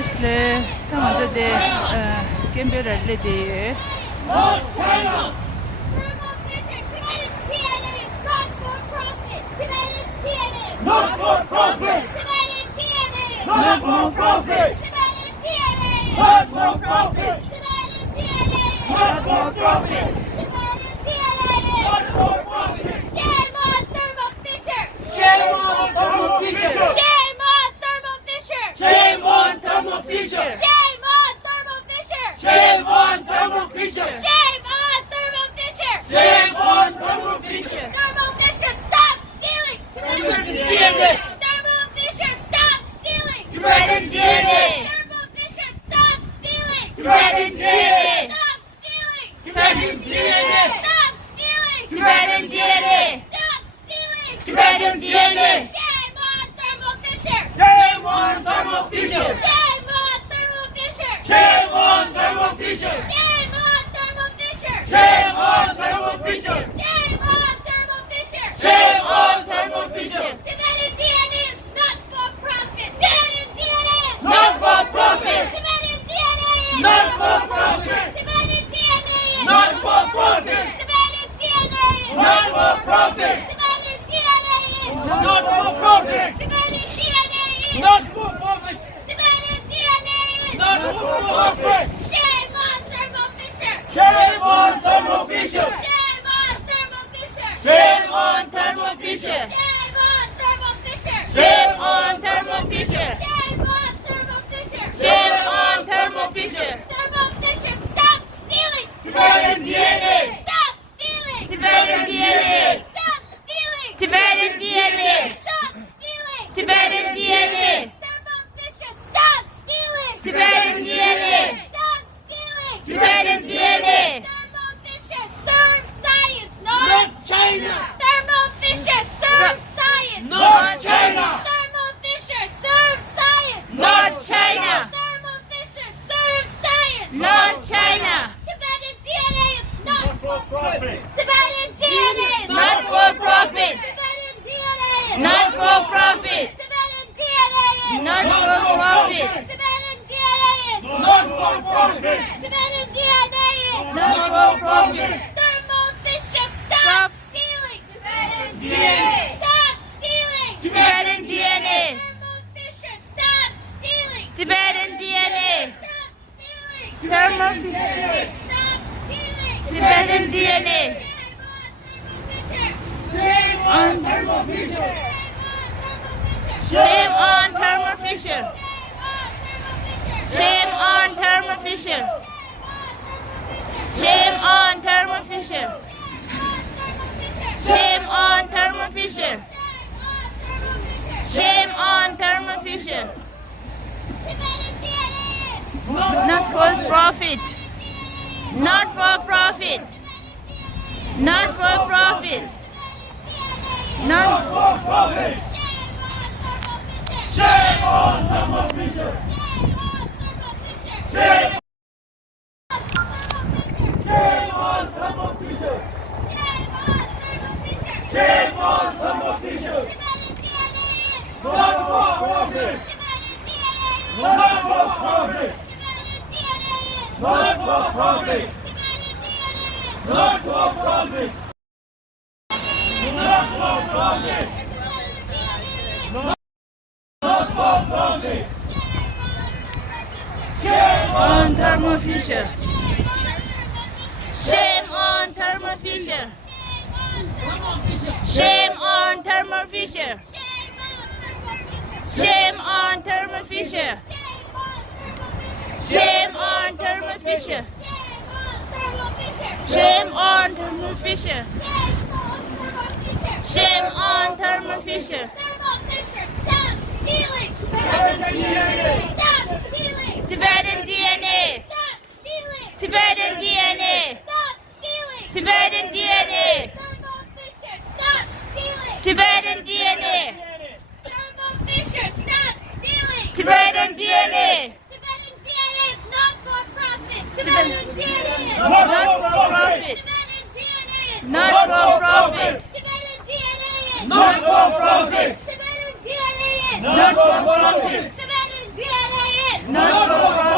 Wesley 먼저 내 캠베라 레디 Not China! Thermo Fisher, Tibetan DNA is not for profit. Tibetan DNA is Not for profit! Tibetan DNA is Not for profit! Tibetan DNA is Not for profit! Tibetan DNA is Not for profit! Tibetan DNA is Not for profit! Shame on Thermo Fisher! Shame on Thermo Fisher! Shame on Thermo Fisher! Shame on Thermo Fisher! Shame on Thermo Fisher! Shame on Thermo Fisher! Shame on Thermo Fisher! Shame on Thermo Fisher! Thermo Fisher, stop stealing! Tibetan DNA! Thermo Fisher, stop stealing! Tibetan DNA! Thermo Fisher, stop stealing! Tibetan DNA! Stop stealing! Tibetan DNA! Stop stealing! Tibetan DNA! Stop stealing! Tibetan DNA! Shame on Thermo Fisher! Shame on Thermo Fisher! Shame on Thermo Fisher! Shame on Thermo Fisher! Shame on Thermo Fisher! Shame on Thermo Fisher! Shame on Thermo Fisher! Shame on Thermo Fisher! Tibetan DNA is not for profit! Tibetan DNA is Not for profit! Tibetan DNA is Not for profit! Tibetan DNA is Not for profit! Tibetan DNA is Not for profit! Tibetan DNA is Not for profit! Tibetan DNA is Not for profit! Tibetan DNA is Not for profit! Shame on Thermo Fisher! Shame on Thermo Fisher! Shame on Thermo Fisher! Shame on Thermo Fisher! Shame on Thermo Fisher! Shame on Thermo Fisher! Shame on Thermo Fisher! Shame on Thermo Fisher! Thermo Fisher, stop stealing! Tibetan DNA! Stop stealing! Tibetan DNA! Stop stealing! Tibetan DNA! Stop stealing! Tibetan DNA! Thermo Fisher, stop stealing! Tibetan DNA! Stop stealing! Tibetan DNA! Thermo Fisher, serve science, Not not China! Thermo Fisher, serve science! Not China! Thermo Fisher, serve science! Not China! Thermo Fisher, serve science! Not China! Tibetan DNA is not For profit! Tibetan DNA is Not for profit! Tibetan DNA is Not for profit! Tibetan DNA is Not for profit! Tibetan DNA is Not for profit! Tibetan DNA is Not for profit! Thermo Fisher, stop stealing! Tibetan DNA. Stop stealing! Tibetan DNA! Thermo Fisher, stop stealing! Tibetan DNA! Stop stealing! Thermo Stop stealing! Tibetan DNA! Shame on Thermo Fisher! Shame on Thermo Fisher! Shame on Thermo Fisher! Shame on Thermo Fisher! Shame on Thermo Fisher! Shame on Thermo Fisher! Not for profit! Not for profit! Not for profit! Not For profit! Shame on Thermo Fisher! Shame on Thermo Fisher! Shame on Thermo Fisher! Not for profit! Not for profit! Not for profit! Not for profit! Not for profit! Not for profit! Shame on Thermo Fisher Shame on Thermo Fisher! Shame on Thermo Fisher! Shame on Thermo Fisher! Shame on Thermo Fisher! Shame on Thermo Fisher! Shame on Thermo Fisher! Thermo Fisher, stop stealing! Stop stealing! Tibetan DNA! Stop stealing! Tibetan DNA! Stop stealing! Tibetan DNA! Thermo Fisher, stop stealing! Tibetan DNA! Thermo Fisher, stop stealing! Tibetan DNA! Tibetan DNA is not for profit! Tibetan DNA is Not for profit! Tibetan DNA is Not for profit! Tibetan DNA is Not for profit! Tibetan DNA is Not for profit! Tibetan DNA is Not for